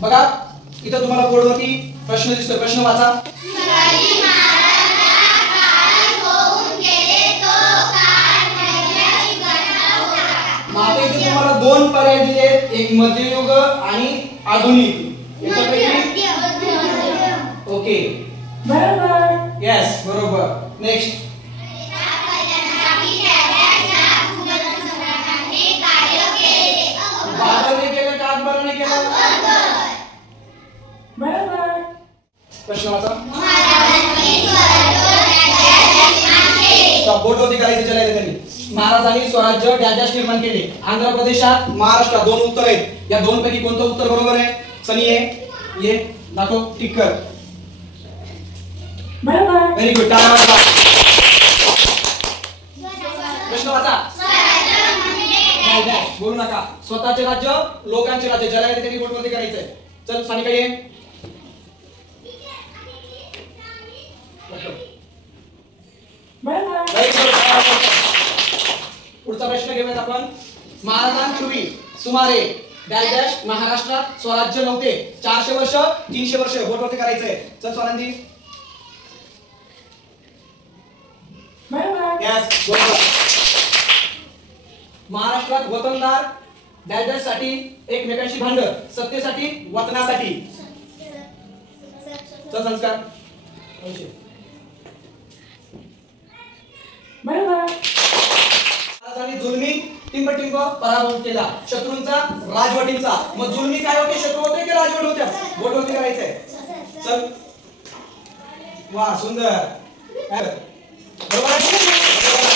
बघा इथं तुम्हाला बोर्डवरती प्रश्न दिसतोय, प्रश्न वाचा. शिवाजी महाराजांचा काळ होऊन गेले तो काळ ऐतिहासिक घटना होता. आता इथे तुम्हाला दोन पर्याय दिले, एक मध्ययुग आणि आधुनिक. ओके बरोबर. यस बरोबर. नेक्स्ट. बाबरने केलं का अकबराने केलं? बरोबर. प्रश्न वाचा. बोटवरती करायचे जलायला त्यांनी. महाराजांनी स्वराज्य डॅश निर्माण केले. आंध्र प्रदेशात, महाराष्ट्रात. दोन उत्तर आहेत. या दोन पैकी कोणतं उत्तर बरोबर आहे? सनी ये दाखव, टिक कर. बरोबर. Very good. टाळ्या वाजवा. प्रश्न वाचा. बोलू नका. स्वतःचे राज्य, लोकांचे राज्य. जलायला त्यांनी बोटवरती करायचंय. चल सानिका ये. बरोबर. पुढचा प्रश्न घेऊयात आपण. महाराजांपूर्वी सुमारे डॅश महाराष्ट्रात स्वराज्य नव्हते. 400 वर्ष, 300 वर्ष. बोटवरती करायचंय. चल स्वानंदी. बरोबर. यस बरोबर. महाराष्ट्रात वतनदार डॅश साठी एकमेकांशी भांडण, सत्तेसाठी, वतनासाठी. चल संस्कार. बरोबर. महाराजांनी जुलमी टिंबटिंब पराभव केला. शत्रूंचा, राजवटींचा. मग जुलमी काय होते? शत्रू होते की राजवट होत्या? बोटवरती करायचंय. चल. वा सुंदर. बरोबर आहे.